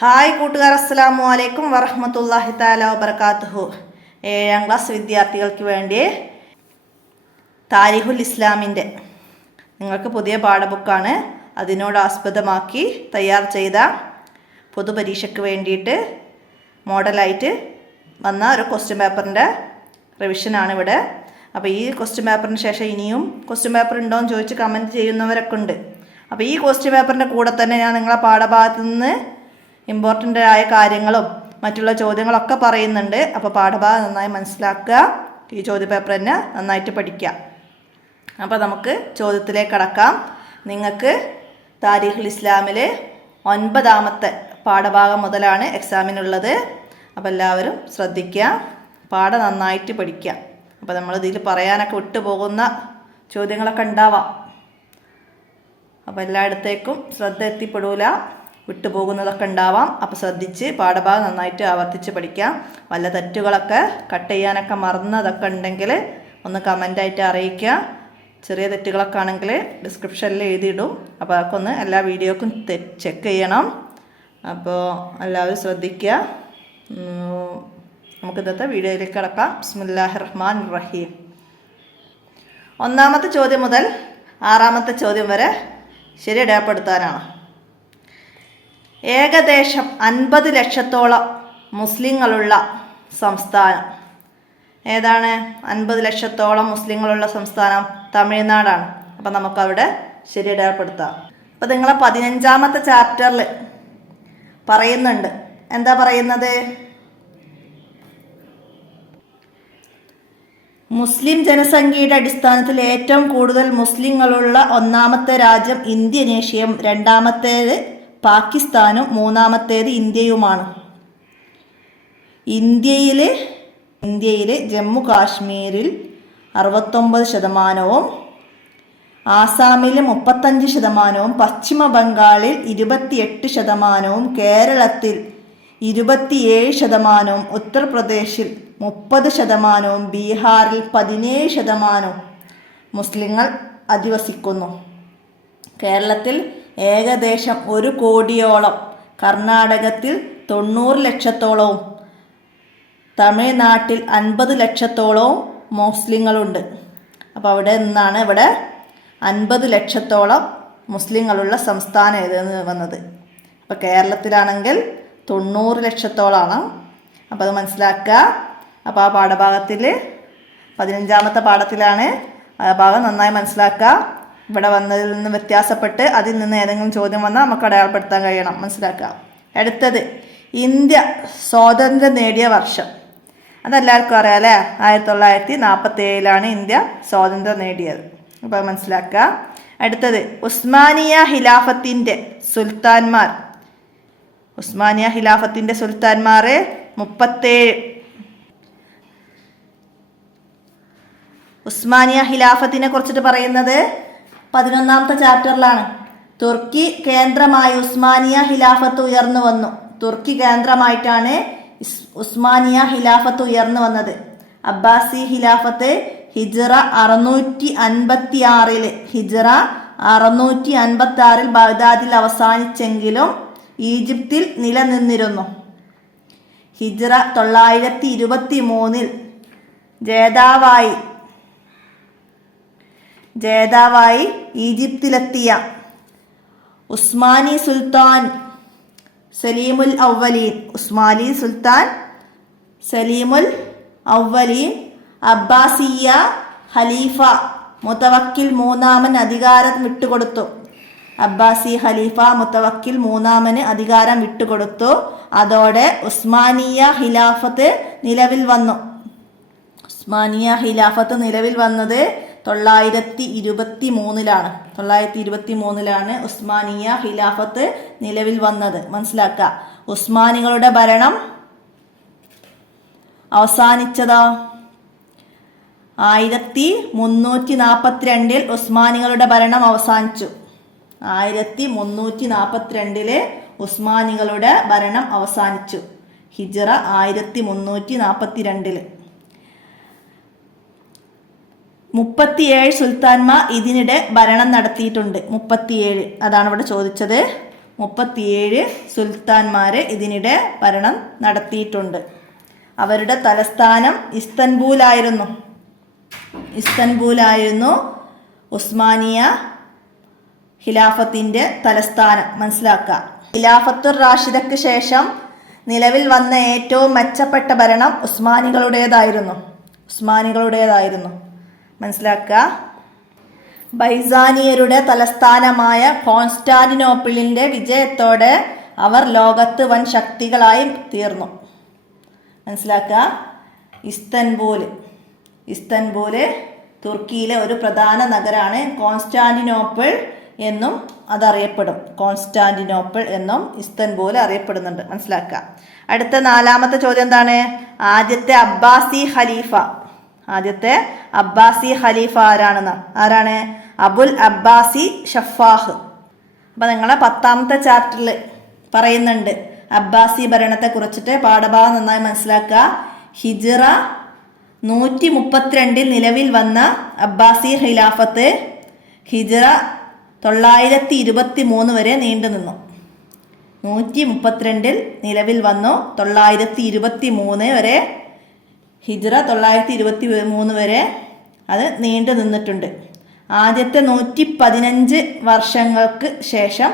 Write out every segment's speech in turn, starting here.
Hi കൂട്ടുകാർ, അസ്സലാമു അലൈക്കും വറഹ്മത്തുള്ളാഹി തആല വബറകാതുഹു. 7ാം ക്ലാസ് വിദ്യാർത്ഥികൾക്ക് വേണ്ടി താരിഖുൽ ഇസ്ലാമിൻ്റെ നിങ്ങൾക്ക് പുതിയ പാഠബുക്കാണ്. അതിനോട് ആസ്പദമാക്കി തയ്യാർ ചെയ്ത പൊതുപരീക്ഷയ്ക്ക് വേണ്ടിയിട്ട് മോഡലായിട്ട് വന്ന ഒരു ക്വസ്റ്റ്യൻ പേപ്പറിൻ്റെ റിവിഷനാണ് ഇവിടെ. അപ്പോൾ ഈ ക്വസ്റ്റ്യൻ പേപ്പറിന് ശേഷം ഇനിയും ക്വസ്റ്റ്യൻ പേപ്പർ ഉണ്ടോ എന്ന് ചോദിച്ച് കമൻറ്റ് ചെയ്യുന്നവരൊക്കെ ഉണ്ട്. അപ്പോൾ ഈ ക്വസ്റ്റ്യൻ പേപ്പറിൻ്റെ കൂടെ തന്നെ ഞാൻ നിങ്ങളെ പാഠഭാഗത്തു നിന്ന് ഇമ്പോർട്ടൻ്റ് ആയ കാര്യങ്ങളും മറ്റുള്ള ചോദ്യങ്ങളൊക്കെ പറയുന്നുണ്ട്. അപ്പോൾ പാഠഭാഗം നന്നായി മനസ്സിലാക്കുക, ഈ ചോദ്യപേപ്പർ തന്നെ നന്നായിട്ട് പഠിക്കുക. അപ്പോൾ നമുക്ക് ചോദ്യത്തിലേക്ക് കടക്കാം. നിങ്ങൾക്ക് താരിഖുൽ ഇസ്ലാമിൽ 9ാമത്തെ പാഠഭാഗം മുതലാണ് എക്സാമിനുള്ളത്. അപ്പോൾ എല്ലാവരും ശ്രദ്ധിക്കുക, പാഠം നന്നായിട്ട് പഠിക്കുക. അപ്പോൾ നമ്മളിതിൽ പറയാനൊക്കെ വിട്ടുപോകുന്ന ചോദ്യങ്ങളൊക്കെ ഉണ്ടാവാം. അപ്പോൾ എല്ലായിടത്തേക്കും ശ്രദ്ധ എത്തിപ്പെടൂല, വിട്ടുപോകുന്നതൊക്കെ ഉണ്ടാവാം. അപ്പോൾ ശ്രദ്ധിച്ച് പാഠഭാഗം നന്നായിട്ട് ആവർത്തിച്ച് പഠിക്കാം. വല്ല തെറ്റുകളൊക്കെ കട്ട് ചെയ്യാനൊക്കെ മറന്നതൊക്കെ ഉണ്ടെങ്കിൽ ഒന്ന് കമൻ്റായിട്ട് അറിയിക്കുക. ചെറിയ തെറ്റുകളൊക്കെ ആണെങ്കിൽ ഡിസ്ക്രിപ്ഷനിൽ എഴുതിയിടും. അപ്പോൾ അതൊക്കെ ഒന്ന് എല്ലാ വീഡിയോക്കും ചെക്ക് ചെയ്യണം. അപ്പോൾ എല്ലാവരും ശ്രദ്ധിക്കുക. നമുക്ക് ഇന്നത്തെ വീഡിയോയിലേക്ക് കടക്കാം. ബിസ്മില്ലാഹിർ റഹ്മാനിർ റഹീം. 1ാമത്തെ ചോദ്യം മുതൽ 6ാമത്തെ ചോദ്യം വരെ ശരി അടയാളപ്പെടുത്താനാണ്. ഏകദേശം 50 ലക്ഷത്തോളം മുസ്ലിങ്ങളുള്ള സംസ്ഥാനം ഏതാണ്? 50 ലക്ഷത്തോളം മുസ്ലിങ്ങളുള്ള സംസ്ഥാനം തമിഴ്നാടാണ്. അപ്പം നമുക്കവിടെ ശരി അടയാളപ്പെടുത്താം. അപ്പം നിങ്ങളെ 15ാമത്തെ ചാപ്റ്ററിൽ പറയുന്നുണ്ട്. എന്താ പറയുന്നത്? മുസ്ലിം ജനസംഖ്യയുടെ അടിസ്ഥാനത്തിൽ ഏറ്റവും കൂടുതൽ മുസ്ലിങ്ങളുള്ള 1ാമത്തെ രാജ്യം ഇന്തോനേഷ്യയും 2ാമത്തേത് പാകിസ്ഥാനും 3ാമത്തേത് ഇന്ത്യയുമാണ്. ഇന്ത്യയിൽ ജമ്മു കാശ്മീരിൽ 69%, ആസാമിൽ 35%, പശ്ചിമ ബംഗാളിൽ 28%, കേരളത്തിൽ 27%, ഉത്തർപ്രദേശിൽ 30%, ബീഹാറിൽ 17% മുസ്ലിങ്ങൾ അധിവസിക്കുന്നു. കേരളത്തിൽ ഏകദേശം 1 കോടിയോളം, കർണാടകത്തിൽ 90 ലക്ഷത്തോളവും, തമിഴ്നാട്ടിൽ 50 ലക്ഷത്തോളവും മുസ്ലിങ്ങളുണ്ട്. അപ്പോൾ അവിടെ നിന്നാണ് ഇവിടെ 50 ലക്ഷത്തോളം മുസ്ലിങ്ങളുള്ള സംസ്ഥാനം ഏതെന്ന് വന്നത്. അപ്പോൾ കേരളത്തിലാണെങ്കിൽ 90 ലക്ഷത്തോളമാണ്. അപ്പോൾ അത് മനസ്സിലാക്കുക. അപ്പോൾ ആ പാഠഭാഗത്തിൽ 15ാമത്തെ പാഠത്തിലാണ്. ആ ഭാഗം നന്നായി മനസ്സിലാക്കുക. ഇവിടെ വന്നതിൽ നിന്ന് വ്യത്യാസപ്പെട്ട് അതിൽ നിന്ന് ഏതെങ്കിലും ചോദ്യം വന്നാൽ നമുക്ക് അടയാളപ്പെടുത്താൻ കഴിയണം, മനസ്സിലാക്കുക. അടുത്തത് ഇന്ത്യ സ്വാതന്ത്ര്യം നേടിയ വർഷം. അതെല്ലാവർക്കും അറിയാം അല്ലേ? 1947 ഇന്ത്യ സ്വാതന്ത്ര്യം നേടിയത്. അപ്പോൾ മനസ്സിലാക്കുക. അടുത്തത് ഉസ്മാനിയ ഖിലാഫത്തിൻ്റെ സുൽത്താൻമാർ. ഉസ്മാനിയ ഖിലാഫത്തിൻ്റെ സുൽത്താൻമാർ 37. ഉസ്മാനിയ ഖിലാഫത്തിനെ കുറിച്ചിട്ട് പറയുന്നത് 11ാമത്തെ ചാപ്റ്ററിലാണ്. തുർക്കി കേന്ദ്രമായി ഉസ്മാനിയ ഖിലാഫത്ത് ഉയർന്നു വന്നു. തുർക്കി കേന്ദ്രമായിട്ടാണ് ഉസ്മാനിയ ഖിലാഫത്ത് ഉയർന്നു വന്നത്. അബ്ബാസി ഖിലാഫത്ത് ഹിജ്റ 656 ബഗ്ദാദിൽ അവസാനിച്ചെങ്കിലും ഈജിപ്തിൽ നിലനിന്നിരുന്നു. ഹിജ്റ 923 ജേതാവായി ഈജിപ്തിലെത്തിയ ഉസ്മാനി സുൽത്താൻ സലീമുൽ ഔവലീൻ അബ്ബാസിയ ഖലീഫ മുതവക്കിൽ 3ാമൻ അധികാരം വിട്ടുകൊടുത്തു. അബ്ബാസി ഖലീഫ മുതവക്കിൽ 3ാമന് അധികാരം വിട്ടുകൊടുത്തു. അതോടെ ഉസ്മാനിയ ഖിലാഫത്ത് നിലവിൽ വന്നു. ഉസ്മാനിയ ഖിലാഫത്ത് നിലവിൽ വന്നത് 923 923 ഉസ്മാനിയ ഖിലാഫത്ത് നിലവിൽ വന്നത്. മനസ്സിലാക്കുക. ഉസ്മാനികളുടെ ഭരണം അവസാനിച്ചതോ 1342 ഉസ്മാനികളുടെ ഭരണം അവസാനിച്ചു. 1342 ഉസ്മാനികളുടെ ഭരണം അവസാനിച്ചു. ഹിജ്റ 1342. 37 സുൽത്താൻമാർ ഇതിനിടെ ഭരണം നടത്തിയിട്ടുണ്ട്. 37 അതാണ് ഇവിടെ ചോദിച്ചത്. 37 സുൽത്താൻമാർ ഇതിനിടെ ഭരണം നടത്തിയിട്ടുണ്ട്. അവരുടെ തലസ്ഥാനം ഇസ്തൻബൂലായിരുന്നു ഉസ്മാനിയ ഖിലാഫത്തിൻ്റെ തലസ്ഥാനം. മനസ്സിലാക്കുക. ഖിലാഫത്തുർ റാഷിദയ്ക്ക് ശേഷം നിലവിൽ വന്ന ഏറ്റവും മെച്ചപ്പെട്ട ഭരണം ഉസ്മാനികളുടേതായിരുന്നു. മനസ്സിലാക്കുക. ബൈസാനിയരുടെ തലസ്ഥാനമായ കോൺസ്റ്റാന്റിനോപ്പിളിൻ്റെ വിജയത്തോടെ അവർ ലോകത്ത് വൻ ശക്തികളായി തീർന്നു. മനസ്സിലാക്കുക. ഇസ്തൻബൂല് തുർക്കിയിലെ ഒരു പ്രധാന നഗരമാണ്. കോൺസ്റ്റാന്റിനോപ്പിൾ എന്നും ഇസ്തൻബൂൽ അറിയപ്പെടുന്നുണ്ട്. മനസ്സിലാക്കുക. അടുത്ത 4ാമത്തെ ചോദ്യം എന്താണ്? ആദ്യത്തെ അബ്ബാസി ഖലീഫ ആരാണ്? അബുൽ അബ്ബാസി ഷഫാഹ്. അപ്പം നിങ്ങളെ 10ാമത്തെ ചാപ്റ്ററിൽ പറയുന്നുണ്ട് അബ്ബാസി ഭരണത്തെ കുറിച്ചിട്ട്. പാഠഭാഗം നന്നായി മനസ്സിലാക്കുക. ഹിജ്റ 132 നിലവിൽ വന്ന അബ്ബാസി ഖിലാഫത്ത് ഹിജ്റ 923 വരെ നീണ്ടു നിന്നു. 132 നിലവിൽ വന്നു, 923 വരെ, ഹിജ്റ 923 വരെ അത് നീണ്ടു നിന്നിട്ടുണ്ട്. ആദ്യത്തെ 115 വർഷങ്ങൾക്ക് ശേഷം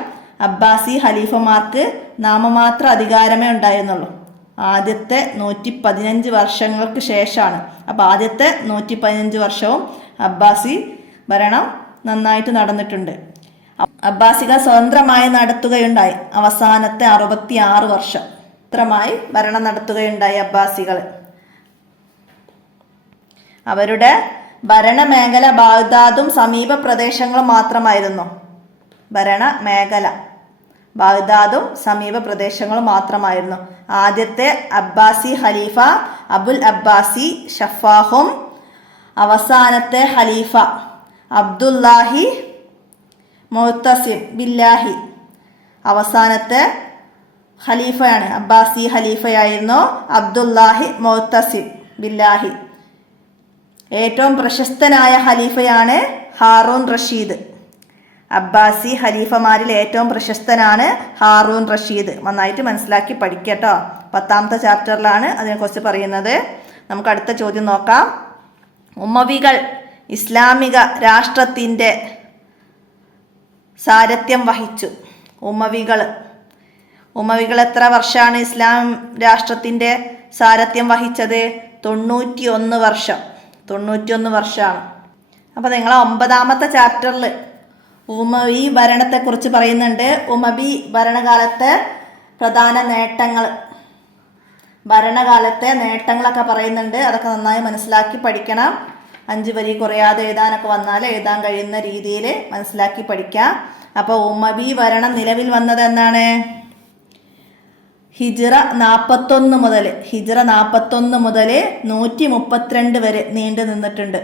അബ്ബാസി ഖലീഫമാർക്ക് നാമമാത്ര അധികാരമേ ഉണ്ടായിരുന്നുള്ളൂ. ആദ്യത്തെ 115 വർഷങ്ങൾക്ക് ശേഷമാണ്. അപ്പോൾ ആദ്യത്തെ 115 വർഷവും അബ്ബാസി ഭരണം നന്നായിട്ട് നടന്നിട്ടുണ്ട്. അബ്ബാസികൾ സ്വതന്ത്രമായി നടത്തുകയുണ്ടായി. അവസാനത്തെ 66 വർഷം സ്വതന്ത്രമായി ഭരണം നടത്തുകയുണ്ടായി അബ്ബാസികൾ. അവരുടെ ഭരണമേഖല ബാഗ്ദാദും സമീപ പ്രദേശങ്ങളും മാത്രമായിരുന്നു. ആദ്യത്തെ അബ്ബാസി ഖലീഫ അബുൽ അബ്ബാസി ഷഫാഹും അവസാനത്തെ ഖലീഫ അബ്ദുല്ലാഹി മുഅ്തസിം ബില്ലാഹി അവസാനത്തെ ഖലീഫയാണ്. അബ്ബാസി ഖലീഫയായിരുന്നു അബ്ദുല്ലാഹി മുഅ്തസിം ബില്ലാഹി. ഏറ്റവും പ്രശസ്തനായ ഖലീഫയാണ് ഹാറൂൺ റഷീദ്. അബ്ബാസി ഖലീഫമാരിൽ ഏറ്റവും പ്രശസ്തനാണ് ഹാറൂൺ റഷീദ്. നന്നായിട്ട് മനസ്സിലാക്കി പഠിക്കട്ടോ. 10ാമത്തെ ചാപ്റ്ററിലാണ് അതിനെക്കുറിച്ച് പറയുന്നത്. നമുക്ക് അടുത്ത ചോദ്യം നോക്കാം. ഉമവികൾ ഇസ്ലാമിക രാഷ്ട്രത്തിൻ്റെ സാരഥ്യം വഹിച്ചു. ഉമവികൾ എത്ര വർഷമാണ് ഇസ്ലാം രാഷ്ട്രത്തിൻ്റെ സാരഥ്യം വഹിച്ചത്? 91 വർഷമാണ്. അപ്പോൾ നിങ്ങൾ 9ാമത്തെ ചാപ്റ്ററിൽ ഉമവി ഭരണത്തെക്കുറിച്ച് പറയുന്നുണ്ട്. ഉമവി ഭരണകാലത്തെ പ്രധാന നേട്ടങ്ങളൊക്കെ പറയുന്നുണ്ട്. അതൊക്കെ നന്നായി മനസ്സിലാക്കി പഠിക്കണം. 5 വരി കുറയാതെ എഴുതാനൊക്കെ വന്നാൽ എഴുതാൻ കഴിയുന്ന രീതിയിൽ മനസ്സിലാക്കി പഠിക്കാം. അപ്പോൾ ഉമവി ഭരണം നിലവിൽ വന്നത് എന്നാണ്? ഹിജ്റ 41 മുതൽ 132 വരെ നീണ്ടു നിന്നിട്ടുണ്ട്.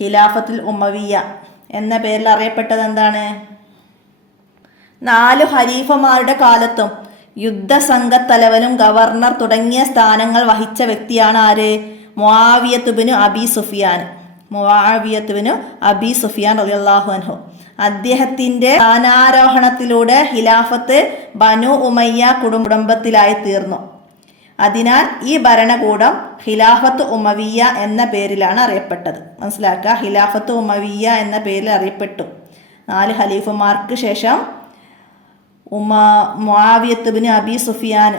ഖിലാഫത്തുൽ ഉമവിയ്യ എന്ന പേരിൽ അറിയപ്പെട്ടത് എന്താണ്? 4 ഖലീഫമാരുടെ കാലത്തും യുദ്ധസംഘത്തലവനും ഗവർണർ തുടങ്ങിയ സ്ഥാനങ്ങൾ വഹിച്ച വ്യക്തിയാണ് ആര്? മുആവിയത്ത് ബിനു അബി സുഫിയാൻ റളിയല്ലാഹു അൻഹു. അദ്ദേഹത്തിൻ്റെ സ്ഥാനാരോഹണത്തിലൂടെ ഖിലാഫത്ത് ബനു ഉമയ്യ കുടുംബത്തിലായി തീർന്നു. അതിനാൽ ഈ ഭരണകൂടം ഖിലാഫത്ത് ഉമവിയ്യ എന്ന പേരിലാണ് അറിയപ്പെട്ടത്. മനസ്സിലാക്കുക. ഖിലാഫത്ത് ഉമവിയ്യ എന്ന പേരിൽ അറിയപ്പെട്ടു. 4 ഖലീഫമാർക്ക് ശേഷം മുആവിയത്ത് ബിൻ അബി സുഫിയാൻ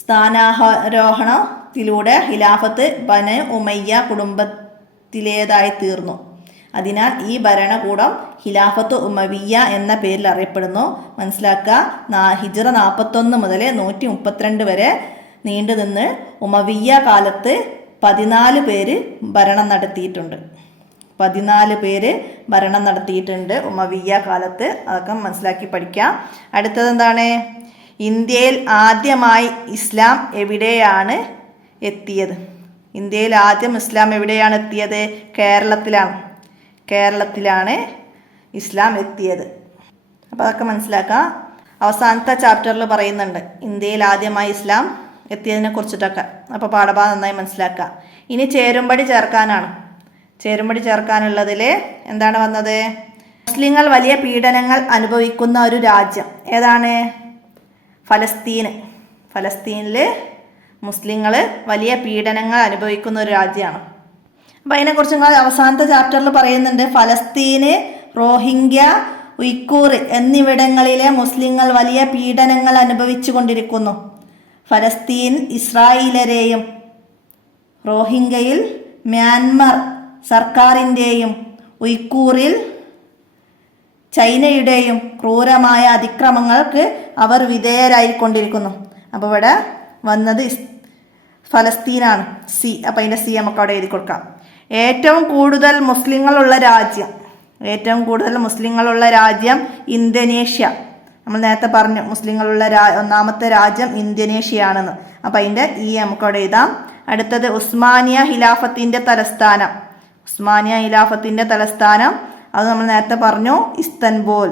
സ്ഥാനാരോഹണത്തിലൂടെ ഖിലാഫത്ത് ബനു ഉമയ്യ കുടുംബത്തിലേതായി തീർന്നു. അതിനാൽ ഈ ഭരണകൂടം ഖിലാഫത്ത് ഉമവിയ്യ എന്ന പേരിൽ അറിയപ്പെടുന്നു. മനസ്സിലാക്കുക. ഹിജ്റ 41 മുതൽ 132 വരെ നീണ്ടുനിന്ന് ഉമവിയ്യ കാലത്ത് 14 പേര് ഭരണം നടത്തിയിട്ടുണ്ട് ഉമവിയ്യ കാലത്ത്. അതൊക്കെ മനസ്സിലാക്കി പഠിക്കാം. അടുത്തത് എന്താണ്? ഇന്ത്യയിൽ ആദ്യമായി ഇസ്ലാം എവിടെയാണ് എത്തിയത്? ഇന്ത്യയിൽ ആദ്യം ഇസ്ലാം എവിടെയാണ് എത്തിയത്? കേരളത്തിലാണ് ഇസ്ലാം എത്തിയത്. അപ്പോൾ അതൊക്കെ മനസ്സിലാക്കാം. അവസാനത്തെ ചാപ്റ്ററിൽ പറയുന്നുണ്ട് ഇന്ത്യയിൽ ആദ്യമായി ഇസ്ലാം എത്തിയതിനെ കുറിച്ചിട്ടൊക്കെ. അപ്പോൾ പാഠഭാഗം നന്നായി മനസ്സിലാക്കുക. ഇനി ചേരുംപടി ചേർക്കാനുള്ളതിൽ എന്താണ് വന്നത്? മുസ്ലിങ്ങൾ വലിയ പീഡനങ്ങൾ അനുഭവിക്കുന്ന ഒരു രാജ്യം ഏതാണ്? ഫലസ്തീനിൽ മുസ്ലിങ്ങൾ വലിയ പീഡനങ്ങൾ അനുഭവിക്കുന്ന ഒരു രാജ്യമാണ്. അപ്പം അതിനെക്കുറിച്ച് നിങ്ങൾ അവസാനത്തെ ചാപ്റ്ററിൽ പറയുന്നുണ്ട്. ഫലസ്തീന്, റോഹിംഗ്യ, ഉയ്ക്കൂർ എന്നിവിടങ്ങളിലെ മുസ്ലിങ്ങൾ വലിയ പീഡനങ്ങൾ അനുഭവിച്ചു കൊണ്ടിരിക്കുന്നു. ഫലസ്തീൻ ഇസ്രായേലരെയും റോഹിംഗ്യയിൽ മ്യാൻമർ സർക്കാരിൻ്റെയും ഉയ്ക്കൂറിൽ ചൈനയുടെയും ക്രൂരമായ അതിക്രമങ്ങൾക്ക് അവർ വിധേയരായിക്കൊണ്ടിരിക്കുന്നു. അപ്പോൾ ഇവിടെ വന്നത് ഫലസ്തീനാണ്. അപ്പോൾ അതിൻ്റെ നമുക്ക് അവിടെ എഴുതി കൊടുക്കാം. ഏറ്റവും കൂടുതൽ മുസ്ലിങ്ങളുള്ള രാജ്യം ഇന്തോനേഷ്യ. നമ്മൾ നേരത്തെ പറഞ്ഞു മുസ്ലിങ്ങളുള്ള ഒന്നാമത്തെ രാജ്യം ഇന്തോനേഷ്യയാണെന്ന്. അപ്പോൾ അതിൻ്റെ നമുക്ക് അവിടെ എഴുതാം. അടുത്തത് ഉസ്മാനിയ ഖിലാഫത്തിൻ്റെ തലസ്ഥാനം അത് നമ്മൾ നേരത്തെ പറഞ്ഞു ഇസ്തൻബുൾ.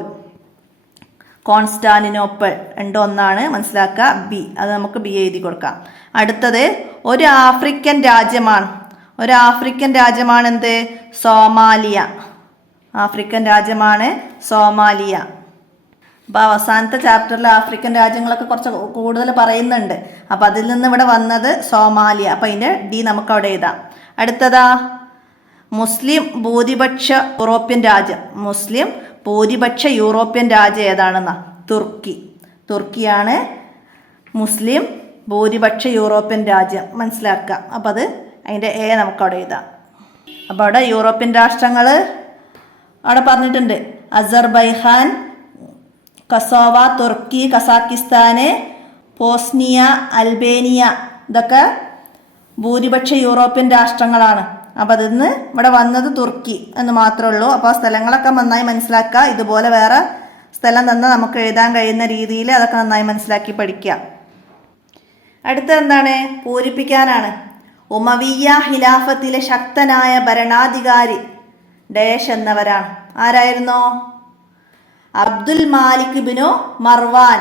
കോൺസ്റ്റാന്റിനോപ്പിൾ രണ്ടും ഒന്നാണ്, മനസ്സിലാക്കുക. അത് നമുക്ക് ബി എഴുതി കൊടുക്കാം. അടുത്തത് ഒരു ആഫ്രിക്കൻ രാജ്യമാണ് എന്ത്? സോമാലിയ. അപ്പോൾ അവസാനത്തെ ചാപ്റ്ററിൽ ആഫ്രിക്കൻ രാജ്യങ്ങളൊക്കെ കുറച്ച് കൂടുതൽ പറയുന്നുണ്ട്. അപ്പോൾ അതിൽ നിന്ന് ഇവിടെ വന്നത് സോമാലിയ. അപ്പോൾ അതിൻ്റെ ഡി നമുക്ക് അവിടെ എഴുതാം. അടുത്തതാ മുസ്ലിം ഭൂരിപക്ഷ യൂറോപ്യൻ രാജ്യം ഏതാണെന്നാ? തുർക്കിയാണ് മുസ്ലിം ഭൂരിപക്ഷ യൂറോപ്യൻ രാജ്യം, മനസ്സിലാക്കുക. അപ്പം അത് അതിൻ്റെ നമുക്ക് അവിടെ എഴുതാം. അപ്പോൾ അവിടെ യൂറോപ്യൻ രാഷ്ട്രങ്ങൾ അവിടെ പറഞ്ഞിട്ടുണ്ട്. അസർബൈഖാൻ, കസോവ, തുർക്കി, കസാക്കിസ്ഥാന്, ബോസ്നിയ, അൽബേനിയ ഇതൊക്കെ ഭൂരിപക്ഷ യൂറോപ്യൻ രാഷ്ട്രങ്ങളാണ്. അപ്പോൾ അതിന്ന് ഇവിടെ വന്നത് തുർക്കി എന്ന് മാത്രമേ ഉള്ളൂ. അപ്പോൾ ആ സ്ഥലങ്ങളൊക്കെ നന്നായി മനസ്സിലാക്കുക. ഇതുപോലെ വേറെ സ്ഥലം തന്നാൽ നമുക്ക് എഴുതാൻ കഴിയുന്ന രീതിയിൽ അതൊക്കെ നന്നായി മനസ്സിലാക്കി പഠിക്കുക. അടുത്തത് എന്താണ്? പൂരിപ്പിക്കാനാണ്. ഉമവിയ്യ ഖിലാഫത്തിലെ ശക്തനായ ഭരണാധികാരി ഡേഷ് എന്നവരാണ്. ആരായിരുന്നോ? അബ്ദുൽ മാലിക് ബിനു മർവാൻ.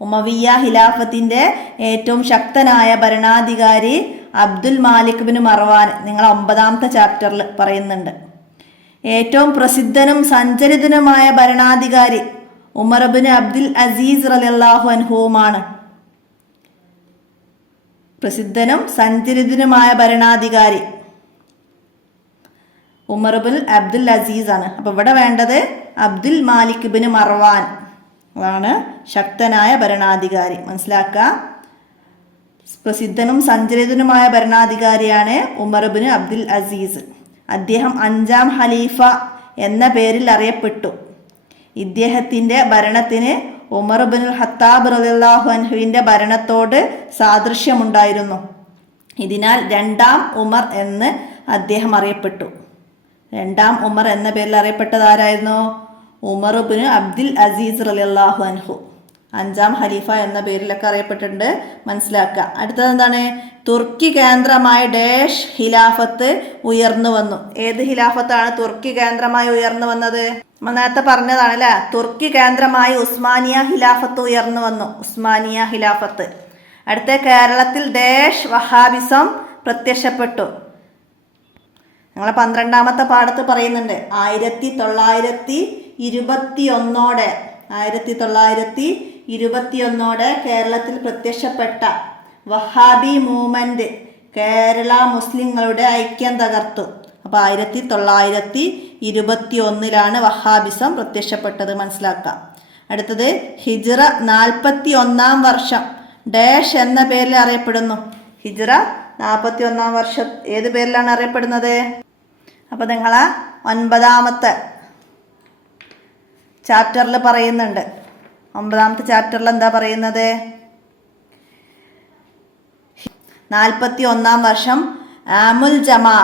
ഉമവിയ്യ ഖിലാഫത്തിൻ്റെ ഏറ്റവും ശക്തനായ ഭരണാധികാരി അബ്ദുൽ മാലിക് ബിൻ മർവാൻ. നിങ്ങൾ 9ാമത്തെ ചാപ്റ്ററിൽ പറയുന്നുണ്ട്. ഏറ്റവും പ്രസിദ്ധനും സഞ്ചരിതനുമായ ഭരണാധികാരി ഉമർ ബിൻ അബ്ദുൽ അസീസ് റളിയല്ലാഹു അൻഹുവുമാണ്. പ്രസിദ്ധനും സഞ്ചരിതനുമായ ഭരണാധികാരി ഉമർ ബിൻ അബ്ദുൽ അസീസ് ആണ്. അപ്പോൾ ഇവിടെ വേണ്ടത് അബ്ദുൽ മാലിക് ബിൻ മർവാൻ ആണ് ശക്തനായ ഭരണാധികാരി, മനസ്സിലാക്കുക. പ്രസിദ്ധനും സഞ്ചരിതനുമായ ഭരണാധികാരിയാണ് ഉമർ ബിൻ അബ്ദുൽ അസീസ്. അദ്ദേഹം 5ാം ഖലീഫ എന്ന പേരിൽ അറിയപ്പെട്ടു. ഇദ്ദേഹത്തിൻ്റെ ഭരണത്തിന് ഉമർ ബിൻ ഖത്താബ് റളിയല്ലാഹു അൻഹുവിൻ്റെ ഭരണത്തോട് സാദൃശ്യമുണ്ടായിരുന്നു. ഇതിനാൽ 2ാം ഉമർ എന്ന് അദ്ദേഹം അറിയപ്പെട്ടു. 2ാം ഉമർ എന്ന പേരിൽ അറിയപ്പെട്ടതാരായിരുന്നു? ഉമർ ബിൻ അബ്ദുൽ അസീസ് റളിയല്ലാഹു അൻഹു. 5ാം ഖലീഫ എന്ന പേരിലൊക്കെ അറിയപ്പെട്ടിട്ടുണ്ട്, മനസ്സിലാക്കുക. അടുത്തത് എന്താണ്? തുർക്കി കേന്ദ്രമായ ഡേഷ് ഖിലാഫത്ത് ഉയർന്നു വന്നു. ഏത് ഖിലാഫത്താണ് തുർക്കി കേന്ദ്രമായി ഉയർന്നു വന്നത്? നമ്മൾ നേരത്തെ പറഞ്ഞതാണ് അല്ലേ? തുർക്കി കേന്ദ്രമായി ഉസ്മാനിയ ഖിലാഫത്ത് ഉയർന്നു വന്നു. അടുത്ത കേരളത്തിൽ ഡേഷ് വഹാബിസം പ്രത്യക്ഷപ്പെട്ടു. ഞങ്ങളെ 12ാമത്തെ പാഠത്ത് പറയുന്നുണ്ട് 1921 കേരളത്തിൽ പ്രത്യക്ഷപ്പെട്ട വഹാബി മൂവ്മെന്റ് കേരള മുസ്ലിങ്ങളുടെ ഐക്യം തകർത്തു. അപ്പോൾ 1921 വഹാബിസം പ്രത്യക്ഷപ്പെട്ടത്, മനസ്സിലാക്കാം. അടുത്തത് ഹിജ്റ 41 വർഷം ഡാഷ് എന്ന പേരിൽ അറിയപ്പെടുന്നു. ഹിജ്റ 41 വർഷം ഏത് പേരിലാണ് അറിയപ്പെടുന്നത്? അപ്പോൾ നിങ്ങൾ 9ാമത്തെ ചാപ്റ്ററിൽ പറയുന്നുണ്ട്. 9ാമത്തെ ചാപ്റ്ററിൽ എന്താ പറയുന്നത്? 41 വർഷം ആമുൽ ജമാ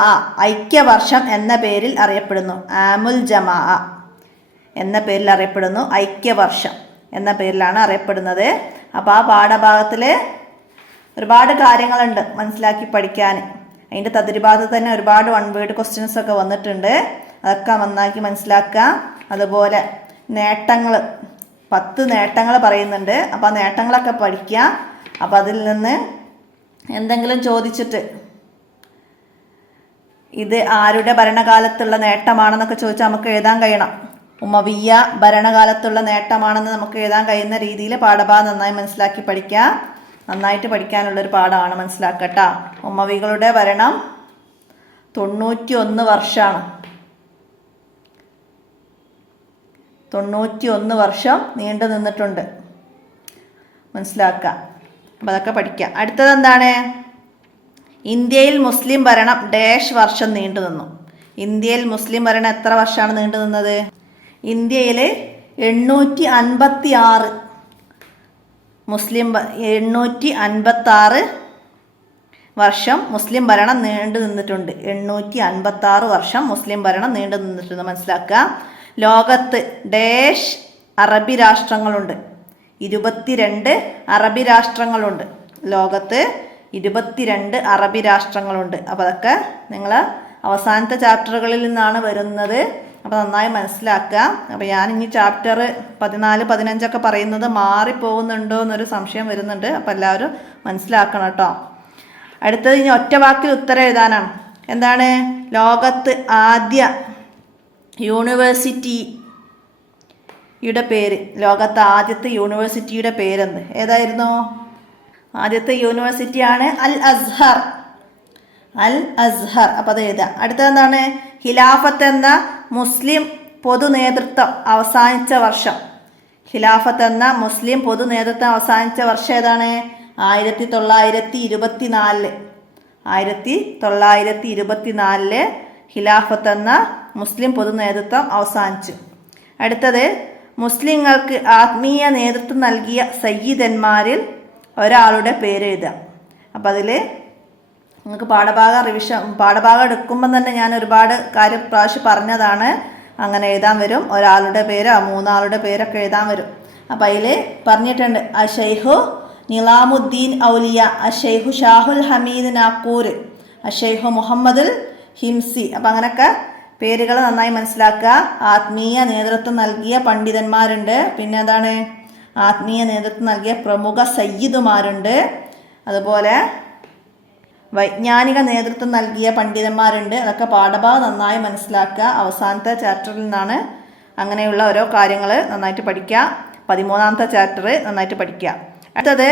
ഐക്യവർഷം എന്ന പേരിൽ അറിയപ്പെടുന്നു. ആമുൽ ജമാ എന്ന പേരിൽ അറിയപ്പെടുന്നു. ഐക്യവർഷം എന്ന പേരിലാണ് അറിയപ്പെടുന്നത്. അപ്പോൾ ആ പാഠഭാഗത്തിൽ ഒരുപാട് കാര്യങ്ങളുണ്ട് മനസ്സിലാക്കി പഠിക്കാൻ. അതിൻ്റെ തദ്രിഭാഗത്ത് തന്നെ ഒരുപാട് 1 വേർഡ് ക്വസ്റ്റ്യൻസ് ഒക്കെ വന്നിട്ടുണ്ട്. അതൊക്കെ നന്നാക്കി മനസ്സിലാക്കുക. അതുപോലെ നേട്ടങ്ങൾ 10 നേട്ടങ്ങൾ പറയുന്നുണ്ട്. അപ്പോൾ ആ നേട്ടങ്ങളൊക്കെ പഠിക്കുക. അപ്പോൾ അതിൽ നിന്ന് എന്തെങ്കിലും ചോദിച്ചിട്ട് ഇത് ആരുടെ ഭരണകാലത്തുള്ള നേട്ടമാണെന്നൊക്കെ ചോദിച്ചാൽ നമുക്ക് എഴുതാൻ കഴിയണം. ഉമവിയ്യ ഭരണകാലത്തുള്ള നേട്ടമാണെന്ന് നമുക്ക് എഴുതാൻ കഴിയുന്ന രീതിയിൽ പാഠഭാഗം നന്നായി മനസ്സിലാക്കി പഠിക്കുക. നന്നായിട്ട് പഠിക്കാനുള്ളൊരു പാഠമാണ്, മനസ്സിലാക്കട്ടോ. ഉമവികളുടെ ഭരണം 91 വർഷമാണ്. 91 വർഷം നീണ്ടു നിന്നിട്ടുണ്ട്, മനസ്സിലാക്കുക. അപ്പം അതൊക്കെ പഠിക്കുക. അടുത്തത് എന്താണ്? ഇന്ത്യയിൽ മുസ്ലിം ഭരണം ഡാഷ് വർഷം നീണ്ടു നിന്നു. ഇന്ത്യയിൽ മുസ്ലിം ഭരണം എത്ര വർഷമാണ് നീണ്ടു നിന്നത്? ഇന്ത്യയിൽ 856 856 വർഷം മുസ്ലിം ഭരണം നീണ്ടു നിന്നിട്ടുണ്ട്. 856 വർഷം മുസ്ലിം ഭരണം നീണ്ടു നിന്നിട്ടുണ്ട്, മനസ്സിലാക്കുക. ലോകത്ത് ഡാഷ് അറബി രാഷ്ട്രങ്ങളുണ്ട്. 22 അറബി രാഷ്ട്രങ്ങളുണ്ട്. ലോകത്ത് 22 അറബി രാഷ്ട്രങ്ങളുണ്ട്. അപ്പോൾ അതൊക്കെ നിങ്ങൾ അവസാനത്തെ ചാപ്റ്ററുകളിൽ നിന്നാണ് വരുന്നത്. അപ്പോൾ നന്നായി മനസ്സിലാക്കുക. അപ്പോൾ ഞാൻ ഇനി ചാപ്റ്റർ 14, 15 പറയുന്നത് മാറിപ്പോകുന്നുണ്ടോ എന്നൊരു സംശയം വരുന്നുണ്ട്. അപ്പോൾ എല്ലാവരും മനസ്സിലാക്കണം കേട്ടോ. അടുത്തത് ഇനി ഒറ്റ വാക്കിൽ ഉത്തരം എഴുതാനാണ്. എന്താണ്? ലോകത്ത് ആദ്യ യൂണിവേഴ്സിറ്റിയുടെ പേര്, ലോകത്തെ ആദ്യത്തെ യൂണിവേഴ്സിറ്റിയുടെ പേരെന്ത്? ഏതായിരുന്നു? ആദ്യത്തെ യൂണിവേഴ്സിറ്റിയാണ് അൽ അസ്ഹർ. അൽ അസ്ഹർ. അപ്പോൾ അത് എഴുതാം. അടുത്തത് എന്താണ്? ഖിലാഫത്ത് എന്ന മുസ്ലിം പൊതു നേതൃത്വം അവസാനിച്ച വർഷം. ഖിലാഫത്ത് എന്ന മുസ്ലിം പൊതു നേതൃത്വം അവസാനിച്ച വർഷം ഏതാണ്? 1924. 1924 ഖിലാഫത്ത് എന്ന മുസ്ലിം പൊതു നേതൃത്വം അവസാനിച്ചു. അടുത്തത് മുസ്ലിങ്ങൾക്ക് ആത്മീയ നേതൃത്വം നൽകിയ സയ്യിദന്മാരിൽ ഒരാളുടെ പേര് എഴുതാം. അപ്പം അതിൽ നിങ്ങൾക്ക് പാഠഭാഗം എടുക്കുമ്പം തന്നെ ഞാൻ ഒരുപാട് പ്രാവശ്യം പറഞ്ഞതാണ്. അങ്ങനെ എഴുതാൻ വരും. ഒരാളുടെ പേരോ 3 ആളുടെ പേരൊക്കെ എഴുതാൻ വരും. അപ്പം അതിൽ പറഞ്ഞിട്ടുണ്ട് അഷൈഹു നിലാമുദ്ദീൻ ഔലിയ, അഷൈഹു ഷാഹുൽ ഹമീദ് നാക്കൂർ, അഷൈഹു മുഹമ്മദുൽ ഹിംസി. അപ്പം അങ്ങനെയൊക്കെ പേരുകൾ നന്നായി മനസ്സിലാക്കുക. ആത്മീയ നേതൃത്വം നൽകിയ പണ്ഡിതന്മാരുണ്ട്. പിന്നെ എന്താണ്? ആത്മീയ നേതൃത്വം നൽകിയ പ്രമുഖ സയ്യിദുമാരുണ്ട്. അതുപോലെ വൈജ്ഞാനിക നേതൃത്വം നൽകിയ പണ്ഡിതന്മാരുണ്ട്. അതൊക്കെ പാഠഭാഗം നന്നായി മനസ്സിലാക്കുക. അവസാനത്തെ ചാപ്റ്ററിൽ നിന്നാണ് അങ്ങനെയുള്ള ഓരോ കാര്യങ്ങൾ നന്നായിട്ട് പഠിക്കുക. 13ാമത്തെ ചാപ്റ്റർ നന്നായിട്ട് പഠിക്കുക. അടുത്തത്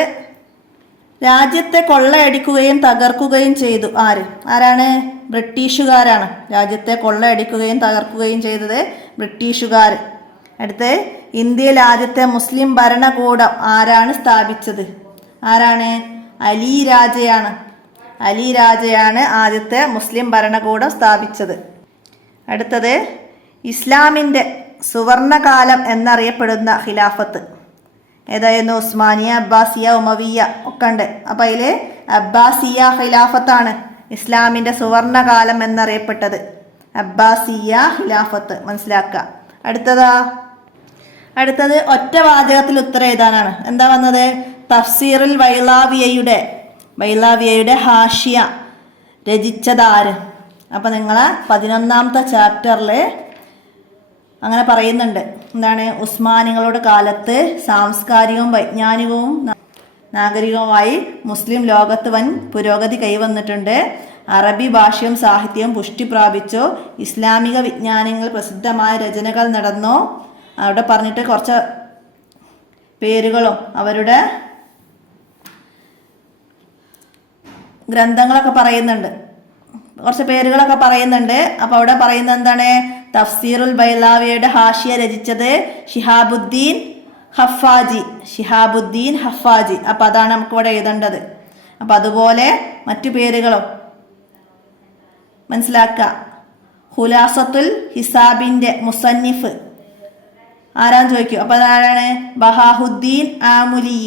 രാജ്യത്തെ കൊള്ളയടിക്കുകയും തകർക്കുകയും ചെയ്തു. ആരാണ്? ബ്രിട്ടീഷുകാരാണ്. രാജ്യത്തെ കൊള്ളയടിക്കുകയും തകർക്കുകയും ചെയ്തത് ബ്രിട്ടീഷുകാർ. അടുത്ത് ഇന്ത്യയിൽ ആദ്യത്തെ മുസ്ലിം ഭരണകൂടം ആരാണ് സ്ഥാപിച്ചത്? ആരാണ്? അലി രാജയാണ്. അലി രാജയാണ് ആദ്യത്തെ മുസ്ലിം ഭരണകൂടം സ്ഥാപിച്ചത്. അടുത്തത് ഇസ്ലാമിൻ്റെ സുവർണകാലം എന്നറിയപ്പെടുന്ന ഖിലാഫത്ത് ഏതായിരുന്നു? ഉസ്മാനിയ, അബ്ബാസിയ, ഉമവിയ ഒക്കെ ഉണ്ട്. അപ്പം അതിൽ അബ്ബാസിയ ഖിലാഫത്താണ് ഇസ്ലാമിൻ്റെ സുവർണകാലം എന്നറിയപ്പെട്ടത്. അബ്ബാസിയ ഖിലാഫത്ത്, മനസ്സിലാക്കുക. അടുത്തത് ഒറ്റ വാചകത്തിൽ ഉത്തരം എഴുതാനാണ്. എന്താ വന്നത്? തഫ്സീറുൽ വൈലാവിയയുടെ ഹാഷിയ രചിച്ചതാര്? അപ്പം നിങ്ങൾ 11ാമത്തെ ചാപ്റ്ററിൽ അങ്ങനെ പറയുന്നുണ്ട്. എന്താണ്? ഉസ്മാനികളുടെ കാലത്ത് സാംസ്കാരികവും വൈജ്ഞാനികവും നാഗരികവുമായി മുസ്ലിം ലോകത്ത് വൻ പുരോഗതി കൈവന്നിട്ടുണ്ട്. അറബി ഭാഷയും സാഹിത്യവും പുഷ്ടി പ്രാപിച്ചു. ഇസ്ലാമിക വിജ്ഞാനങ്ങൾ പ്രസിദ്ധമായ രചനകൾ നടന്നു. അവിടെ പറഞ്ഞിട്ട് കുറച്ച് പേരുകളും അവരുടെ ഗ്രന്ഥങ്ങളൊക്കെ പറയുന്നുണ്ട്. കുറച്ച് പേരുകളൊക്കെ പറയുന്നുണ്ട്. അപ്പോൾ അവിടെ പറയുന്നത് എന്താണ്? തഫ്സീറുൽ ബൈലാവിയുടെ ഹാഷിയ രചിച്ചത് ഷിഹാബുദ്ദീൻ ഹഫാജി. അപ്പം അതാണ് നമുക്കിവിടെ എഴുതേണ്ടത്. അപ്പം അതുപോലെ മറ്റു പേരുകളും മനസ്സിലാക്കുക. ഖുലാസത്തുൽ ഹിസാബിൻ്റെ മുസന്നിഫ് ആരാന്ന് ചോദിക്കും. അപ്പം അതാരാണ്? ബഹാഹുദ്ദീൻ ആമുലി.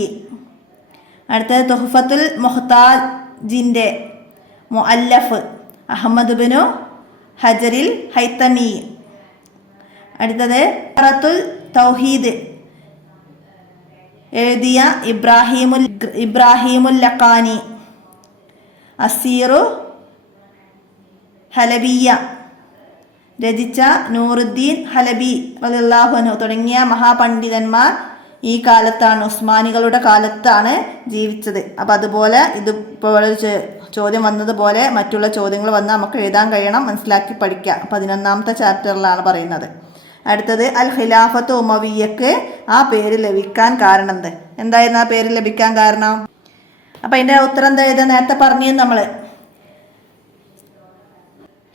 അടുത്തത് തുഹ്ഫത്തുൽ മുഹ്താജിൻ്റെ മുഅല്ലഫ് അഹമ്മദ് ബിനു ഹജറിൽ ഹൈത്തമി. അടുത്തത് ഖറത്തുൽ തൗഹീദ് എഴുതിയ ഇബ്രാഹിമുൽ ലഖാനി. അസീറു ഹലബിയ രചിച്ച നൂറുദ്ദീൻ ഹലബി റളിയല്ലാഹു അൻഹു തുടങ്ങിയ മഹാപണ്ഡിതന്മാർ ഈ കാലത്താണ്, ഉസ്മാനികളുടെ കാലത്താണ് ജീവിച്ചത്. അപ്പം അതുപോലെ ഇതുപോലെ ചോദ്യം വന്നതുപോലെ മറ്റുള്ള ചോദ്യങ്ങൾ വന്ന് നമുക്ക് എഴുതാൻ കഴിയണം, മനസ്സിലാക്കി പഠിക്കുക. 11ാമത്തെ ചാപ്റ്ററിലാണ് പറയുന്നത്. അടുത്തത് അൽ ഖിലാഫത്ത് ഉമവിയ്യക്ക് ആ പേര് ലഭിക്കാൻ കാരണം എന്ത്? എന്തായിരുന്നു ആ പേര് ലഭിക്കാൻ കാരണം? അപ്പം അതിൻ്റെ ഉത്തരം എന്താ ചെയ്ത് നേരത്തെ പറഞ്ഞു നമ്മൾ.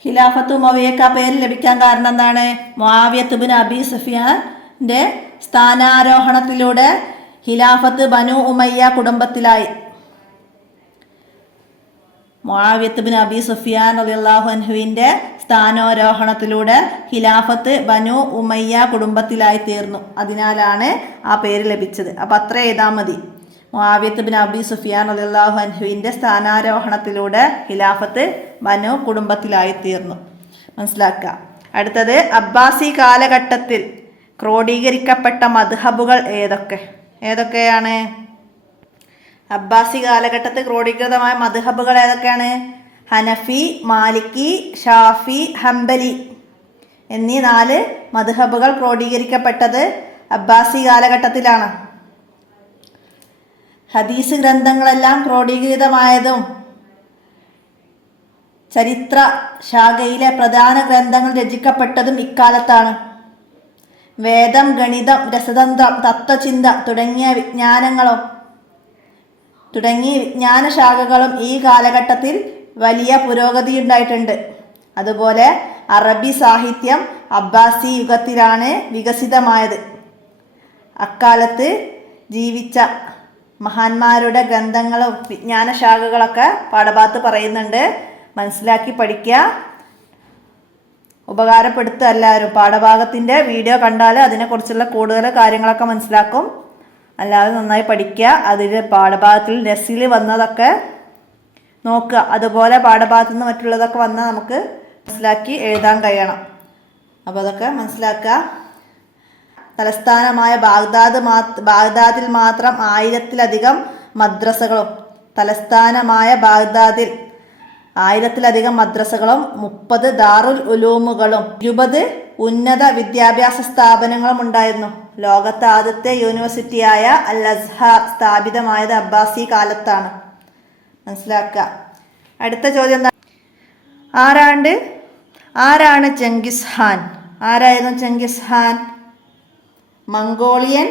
ഖിലാഫത്ത് ഉമവിയ്യക്ക് ആ പേര് ലഭിക്കാൻ കാരണം എന്താണ്? മുആവിയത്ത് ഇബ്നു അബി സുഫിയാന്റെ സ്ഥാനാരോഹണത്തിലൂടെ ഖിലാഫത്ത് ബനു ഉമയ്യ കുടുംബത്തിലായി. മുആവിയത്ത് ഇബ്നു അബി സുഫിയാൻ റളിയല്ലാഹു അൻഹുവിന്റെ സ്ഥാനാരോഹണത്തിലൂടെ ഖിലാഫത്ത് ബനു ഉമയ്യ കുടുംബത്തിലായി തീർന്നു. അതിനാലാണ് ആ പേര് ലഭിച്ചത്. അപ്പം അത്ര എഴുതാൻ മതി. മുആവിയത്ത് ഇബ്നു അബി സുഫിയാൻ റളിയല്ലാഹു അൻഹുവിന്റെ സ്ഥാനാരോഹണത്തിലൂടെ ഖിലാഫത്ത് ബനു കുടുംബത്തിലായി തീർന്നു. മനസ്സിലാക്കുക. അടുത്തത് അബ്ബാസി കാലഘട്ടത്തിൽ ക്രോഡീകരിക്കപ്പെട്ട മദ്ഹബുകൾ ഏതൊക്കെയാണ്? അബ്ബാസി കാലഘട്ടത്തിൽ ക്രോഡീകൃതമായ മദ്ഹബുകൾ ഏതൊക്കെയാണ്? ഹനഫി, മാലിക്കി, ഷാഫി, ഹംബലി എന്നീ 4 മദ്ഹബുകൾ ക്രോഡീകരിക്കപ്പെട്ടത് അബ്ബാസി കാലഘട്ടത്തിലാണ്. ഹദീസ് ഗ്രന്ഥങ്ങളെല്ലാം ക്രോഡീകൃതമായതും ചരിത്ര ശാഖയിലെ പ്രധാന ഗ്രന്ഥങ്ങൾ രചിക്കപ്പെട്ടതും ഇക്കാലത്താണ്. വേദം, ഗണിതം, രസതന്ത്രം, തത്വചിന്ത തുടങ്ങിയ വിജ്ഞാനശാഖകളും ഈ കാലഘട്ടത്തിൽ വലിയ പുരോഗതിയുണ്ടായിട്ടുണ്ട്. അതുപോലെ അറബി സാഹിത്യം അബ്ബാസി യുഗത്തിലാണ് വികസിതമായത്. അക്കാലത്ത് ജീവിച്ച മഹാന്മാരുടെ ഗ്രന്ഥങ്ങളും വിജ്ഞാനശാഖകളൊക്കെ പാഠഭാഗത്ത് പറയുന്നുണ്ട്. മനസ്സിലാക്കി പഠിക്കുക, ഉപകാരപ്പെടുത്തുക എല്ലാവരും. പാഠഭാഗത്തിൻ്റെ വീഡിയോ കണ്ടാൽ അതിനെക്കുറിച്ചുള്ള കൂടുതൽ കാര്യങ്ങളൊക്കെ മനസ്സിലാക്കും. അല്ലാതെ നന്നായി പഠിക്കുക. അതിൽ പാഠഭാഗത്തിൽ നെസ്സിൽ വന്നതൊക്കെ നോക്കുക. അതുപോലെ പാഠഭാഗത്തു നിന്ന് മറ്റുള്ളതൊക്കെ വന്നാൽ നമുക്ക് മനസ്സിലാക്കി എഴുതാൻ കഴിയണം. അപ്പോൾ അതൊക്കെ മനസ്സിലാക്കുക. തലസ്ഥാനമായ ബാഗ്ദാദിൽ മാത്രം 1000-ലധികം മദ്രസകളും 30 ദാറുൽ ഉലൂമുകളും 20 ഉന്നത വിദ്യാഭ്യാസ സ്ഥാപനങ്ങളും ഉണ്ടായിരുന്നു. ലോകത്തെ ആദ്യത്തെ യൂണിവേഴ്സിറ്റിയായ അൽ അസ്ഹർ സ്ഥാപിതമായത് അബ്ബാസി കാലത്താണ്. മനസ്സിലാക്കുക. അടുത്ത ചോദ്യം എന്താ? ആരാണ് ചെങ്കിസ് ഖാൻ? ആരായിരുന്നു ചെങ്കിസ് ഖാൻ? മംഗോളിയൻ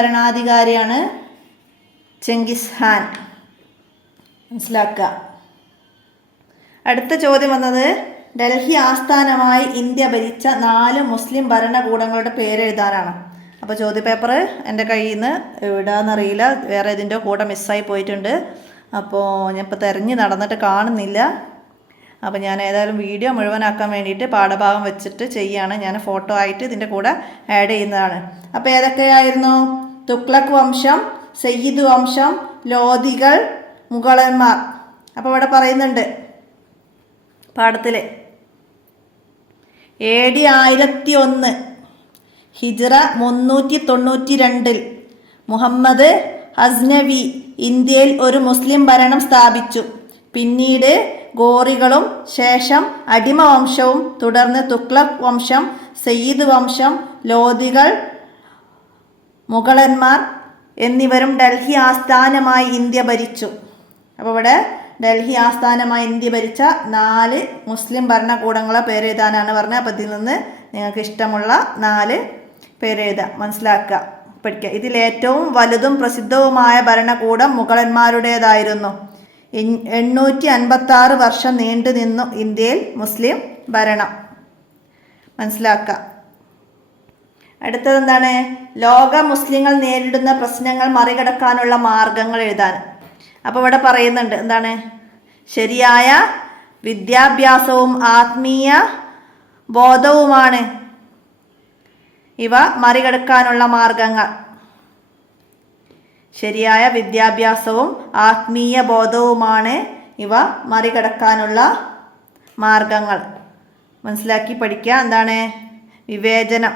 ഭരണാധികാരിയാണ് ചെങ്കിസ് ഖാൻ. മനസ്സിലാക്കുക. അടുത്ത ചോദ്യം വന്നത് ഡൽഹി ആസ്ഥാനമായി ഇന്ത്യ ഭരിച്ച 4 മുസ്ലിം ഭരണകൂടങ്ങളുടെ പേരെഴുതാനാണ്. അപ്പോൾ ചോദ്യപേപ്പർ എൻ്റെ കയ്യിൽ നിന്ന് എവിടാന്നറിയില്ല, വേറെ ഇതിൻ്റെ കൂടെ മിസ്സായി പോയിട്ടുണ്ട്. അപ്പോൾ ഞാനിപ്പോൾ തിരഞ്ഞ് നടന്നിട്ട് കാണുന്നില്ല. അപ്പോൾ ഞാൻ ഏതായാലും വീഡിയോ മുഴുവനാക്കാൻ വേണ്ടിയിട്ട് പാഠഭാഗം വെച്ചിട്ട് ചെയ്യുകയാണ്. ഞാൻ ഫോട്ടോ ആയിട്ട് ഇതിൻ്റെ കൂടെ ആഡ് ചെയ്യുന്നതാണ്. അപ്പോൾ ഏതൊക്കെയായിരുന്നു? തുഗ്ലക് വംശം, സയ്യിദ് വംശം, ലോധികൾ, മുഗളന്മാർ. അപ്പോൾ ഇവിടെ പറയുന്നുണ്ട് പാഠത്തിൽ AD 1001 ഹിജ്റ 392 മുഹമ്മദ് ഹസ്നവി ഇന്ത്യയിൽ ഒരു മുസ്ലിം ഭരണം സ്ഥാപിച്ചു. പിന്നീട് ഗോറികളും ശേഷം അടിമ വംശവും തുടർന്ന് തുഗ്ലക് വംശം, സയ്യിദ് വംശം, ലോധികൾ, മുഗളന്മാർ എന്നിവരും ഡൽഹി ആസ്ഥാനമായി ഇന്ത്യ ഭരിച്ചു. അപ്പോൾ ഇവിടെ ഡൽഹി ആസ്ഥാനമായി ഇന്ത്യ ഭരിച്ച 4 മുസ്ലിം ഭരണകൂടങ്ങളെ പേരെഴുതാനാണ് പറഞ്ഞത്. അപ്പോൾ ഇതിൽ നിന്ന് നിങ്ങൾക്ക് ഇഷ്ടമുള്ള 4 പേരെഴുതാം. മനസ്സിലാക്കുക, പഠിക്കുക. ഇതിലേറ്റവും വലുതും പ്രസിദ്ധവുമായ ഭരണകൂടം മുഗളന്മാരുടേതായിരുന്നു. 856 വർഷം നീണ്ടു നിന്നു ഇന്ത്യയിൽ മുസ്ലിം ഭരണം. മനസ്സിലാക്കുക. അടുത്തതെന്താണ്? ലോക മുസ്ലിങ്ങൾ നേരിടുന്ന പ്രശ്നങ്ങൾ മറികടക്കാനുള്ള മാർഗങ്ങൾ എഴുതാൻ. അപ്പോൾ ഇവിടെ പറയുന്നുണ്ട് എന്താണ്? ശരിയായ വിദ്യാഭ്യാസവും ആത്മീയ ബോധവുമാണ് ഇവ മറികടക്കാനുള്ള മാർഗങ്ങൾ. ശരിയായ വിദ്യാഭ്യാസവും ആത്മീയ ബോധവുമാണ് ഇവ മറികടക്കാനുള്ള മാർഗങ്ങൾ. മനസ്സിലാക്കി പഠിക്കുക. എന്താണ്? വിവേചനം,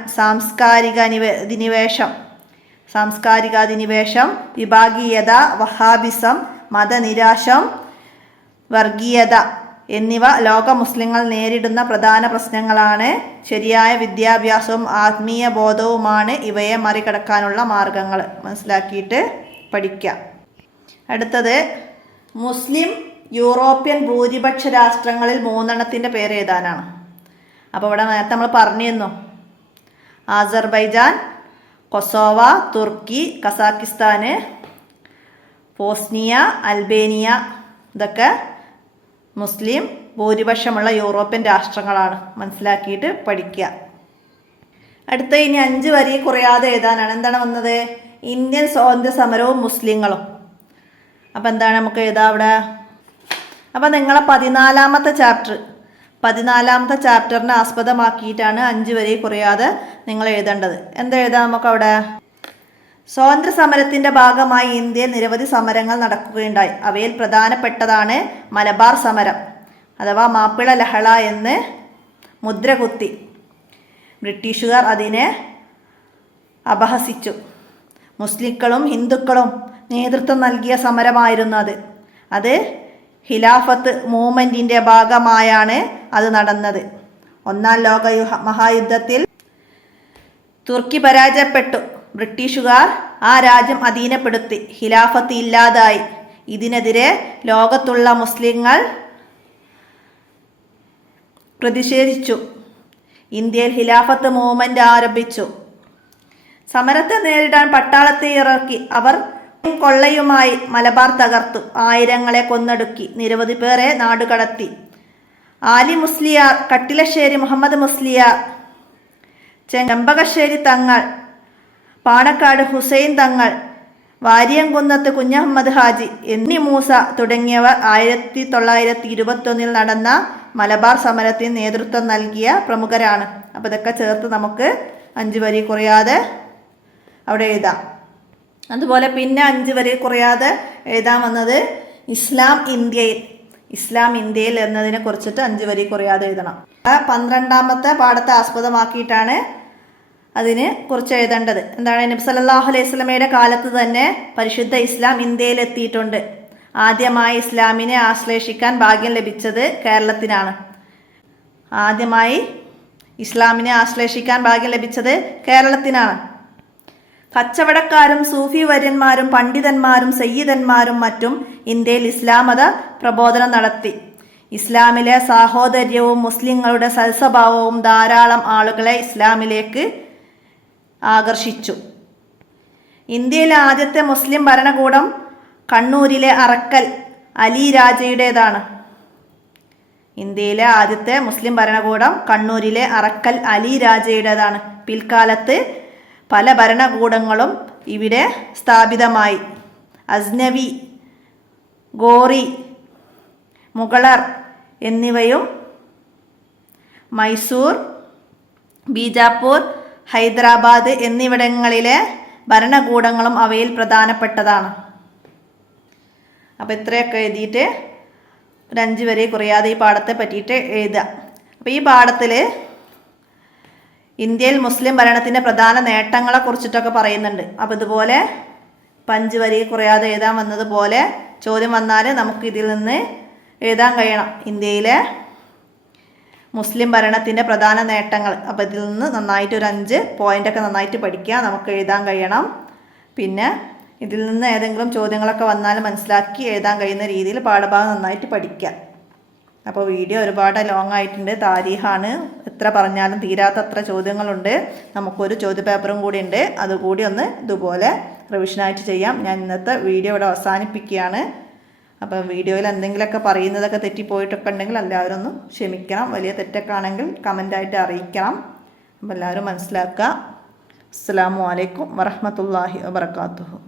സാംസ്കാരികാധിനിവേശം, വിഭാഗീയത, വഹാബിസം, മതനിരാശം, വർഗീയത എന്നിവ ലോക മുസ്ലിങ്ങൾ നേരിടുന്ന പ്രധാന പ്രശ്നങ്ങളാണ്. ശരിയായ വിദ്യാഭ്യാസവും ആത്മീയ ബോധവുമാണ് ഇവയെ മറികടക്കാനുള്ള മാർഗങ്ങൾ. മനസ്സിലാക്കിയിട്ട് പഠിക്കുക. അടുത്തത് മുസ്ലിം യൂറോപ്യൻ ഭൂരിപക്ഷ രാഷ്ട്രങ്ങളിൽ 3 പേര് എഴുതാനാണ്. അപ്പോൾ ഇവിടെ നേരത്തെ നമ്മൾ പറഞ്ഞിരുന്നു ആസർബൈജാൻ, കൊസോവ, തുർക്കി, കസാക്കിസ്ഥാന്, ബോസ്നിയ, അൽബേനിയ ഇതൊക്കെ മുസ്ലിം ഭൂരിപക്ഷമുള്ള യൂറോപ്യൻ രാഷ്ട്രങ്ങളാണ്. മനസ്സിലാക്കിയിട്ട് പഠിക്കുക. അടുത്ത ഇനി 5 വരി കുറയാതെ എഴുതാനാണ്. എന്താണ് വന്നത്? ഇന്ത്യൻ സ്വാതന്ത്ര്യ സമരവും മുസ്ലിങ്ങളും. അപ്പം എന്താണ് നമുക്ക് എഴുതാം അവിടെ? അപ്പം നിങ്ങളെ 14ാമത്തെ ചാപ്റ്ററിനെ ആസ്പദമാക്കിയിട്ടാണ് 5 വരി കുറയാതെ നിങ്ങൾ എഴുതേണ്ടത്. എന്തെഴുതാം നമുക്കവിടെ? സ്വാതന്ത്ര്യ സമരത്തിൻ്റെ ഭാഗമായി ഇന്ത്യയിൽ നിരവധി സമരങ്ങൾ നടക്കുകയുണ്ടായി. അവയിൽ പ്രധാനപ്പെട്ടതാണ് മലബാർ സമരം അഥവാ മാപ്പിള ലഹള എന്ന് മുദ്രകുത്തി ബ്രിട്ടീഷുകാർ അതിനെ അപഹസിച്ചു. മുസ്ലിങ്ങളും ഹിന്ദുക്കളും നേതൃത്വം നൽകിയ സമരമായിരുന്നു അത് ഖിലാഫത്ത് മൂവ്മെൻറ്റിൻ്റെ ഭാഗമായാണ് അത് നടന്നത്. 1ാം ലോക മഹായുദ്ധത്തിൽ തുർക്കി പരാജയപ്പെട്ടു. ബ്രിട്ടീഷുകാർ ആ രാജ്യം അധീനപ്പെടുത്തി. ഖിലാഫത്ത് ഇല്ലാതായി. ഇതിനെതിരെ ലോകത്തുള്ള മുസ്ലിങ്ങൾ പ്രതിഷേധിച്ചു. ഇന്ത്യയിൽ ഖിലാഫത്ത് മൂവ്മെൻറ്റ് ആരംഭിച്ചു. സമരത്തെ നേരിടാൻ പട്ടാളത്തെ ഇറക്കി. അവർ കൊള്ളയുമായി മലബാർ തകർത്തു. ആയിരങ്ങളെ കൊന്നൊടുക്കി. നിരവധി പേരെ നാടുകടത്തി. ആലി മുസ്ലിയാർ, കട്ടിലശ്ശേരി മുഹമ്മദ് മുസ്ലിയാർ, ചെമ്പകശ്ശേരി തങ്ങൾ, പാണക്കാട് ഹുസൈൻ തങ്ങൾ, വാരിയംകുന്നത്ത് കുഞ്ഞഹമ്മദ് ഹാജി എന്നീ മൂസ തുടങ്ങിയവർ 1921 നടന്ന മലബാർ സമരത്തിന് നേതൃത്വം നൽകിയ പ്രമുഖരാണ്. അപ്പോൾ ഇതൊക്കെ ചേർത്ത് നമുക്ക് 5 വരി കുറയാതെ അവിടെ എഴുതാം. അതുപോലെ പിന്നെ 5 വരി കുറയാതെ എഴുതാൻ വന്നത് ഇസ്ലാം ഇന്ത്യയിൽ എന്നതിനെ കുറിച്ചിട്ട് 5 വരി കുറയാതെ എഴുതണം. 12ാമത്തെ പാഠത്തെ ആസ്പദമാക്കിയിട്ടാണ് അതിന് കുറിച്ച് എഴുതേണ്ടത്. എന്താണ്? നബി സല്ലല്ലാഹു അലൈഹി വസല്ലമയുടെ കാലത്ത് തന്നെ പരിശുദ്ധ ഇസ്ലാം ഇന്ത്യയിൽ എത്തിയിട്ടുണ്ട്. ആദ്യമായി ഇസ്ലാമിനെ ആശ്ലേഷിക്കാൻ ഭാഗ്യം ലഭിച്ചത് കേരളത്തിനാണ്. കച്ചവടക്കാരും സൂഫി വര്യന്മാരും പണ്ഡിതന്മാരും സയ്യിദന്മാരും മറ്റും ഇന്ത്യയിൽ ഇസ്ലാം മത പ്രബോധനം നടത്തി. ഇസ്ലാമിലെ സാഹോദര്യവും മുസ്ലിങ്ങളുടെ സൽസ്വഭാവവും ധാരാളം ആളുകളെ ഇസ്ലാമിലേക്ക് ആകർഷിച്ചു. ഇന്ത്യയിലെ ആദ്യത്തെ മുസ്ലിം ഭരണകൂടം കണ്ണൂരിലെ അറക്കൽ അലി രാജയുടേതാണ്. പിൽക്കാലത്ത് പല ഭരണകൂടങ്ങളും ഇവിടെ സ്ഥാപിതമായി. അസ്നവി, ഗോറി, മുഗളർ എന്നിവയും മൈസൂർ, ബീജാപ്പൂർ, ഹൈദരാബാദ് എന്നിവിടങ്ങളിലെ ഭരണകൂടങ്ങളും അവയിൽ പ്രധാനപ്പെട്ടതാണ്. അപ്പോൾ ഇത്രയൊക്കെ എഴുതിയിട്ട് ഒരു 5 വരി കുറയാതെ ഈ പാഠത്തെ പറ്റിയിട്ട് എഴുതുക. അപ്പോൾ ഈ പാഠത്തിൽ ഇന്ത്യയിൽ മുസ്ലിം ഭരണത്തിൻ്റെ പ്രധാന നേട്ടങ്ങളെ കുറിച്ചിട്ടൊക്കെ പറയുന്നുണ്ട്. അപ്പോൾ ഇതുപോലെ 5 വരി കുറയാതെ എഴുതാൻ വന്നതുപോലെ ചോദ്യം വന്നാൽ നമുക്ക് ഇതിൽ നിന്ന് എഴുതാൻ കഴിയണം. ഇന്ത്യയിലെ മുസ്ലിം ഭരണത്തിൻ്റെ പ്രധാന നേട്ടങ്ങൾ. അപ്പോൾ ഇതിൽ നിന്ന് നന്നായിട്ട് ഒരു 5 പോയിൻ്റൊക്കെ നന്നായിട്ട് പഠിക്കുക, നമുക്ക് എഴുതാൻ കഴിയണം. പിന്നെ ഇതിൽ നിന്ന് ഏതെങ്കിലും ചോദ്യങ്ങളൊക്കെ വന്നാൽ മനസ്സിലാക്കി എഴുതാൻ കഴിയുന്ന രീതിയിൽ പാഠഭാഗം നന്നായിട്ട് പഠിക്കുക. അപ്പോൾ വീഡിയോ ഒരുപാട് ലോങ് ആയിട്ടുണ്ട്. താരീഖാണ്, എത്ര പറഞ്ഞാലും തീരാത്തത്ര ചോദ്യങ്ങളുണ്ട്. നമുക്കൊരു ചോദ്യപേപ്പറും കൂടി ഉണ്ട്, അതുകൂടി ഒന്ന് ഇതുപോലെ റിവിഷനായിട്ട് ചെയ്യാം. ഞാൻ ഇന്നത്തെ വീഡിയോ ഇവിടെ അവസാനിപ്പിക്കുകയാണ്. അപ്പം വീഡിയോയിൽ എന്തെങ്കിലുമൊക്കെ പറയുന്നതൊക്കെ തെറ്റിപ്പോയിട്ടൊക്കെ ഉണ്ടെങ്കിൽ എല്ലാവരും ഒന്ന് ക്ഷമിക്കണം. വലിയ തെറ്റൊക്കെ ആണെങ്കിൽ കമൻ്റായിട്ട് അറിയിക്കണം. അപ്പോൾ എല്ലാവരും മനസ്സിലാക്കുക. അസ്സലാമു അലൈക്കും വറഹ്മത്തുള്ളാഹി വബറകാതുഹു.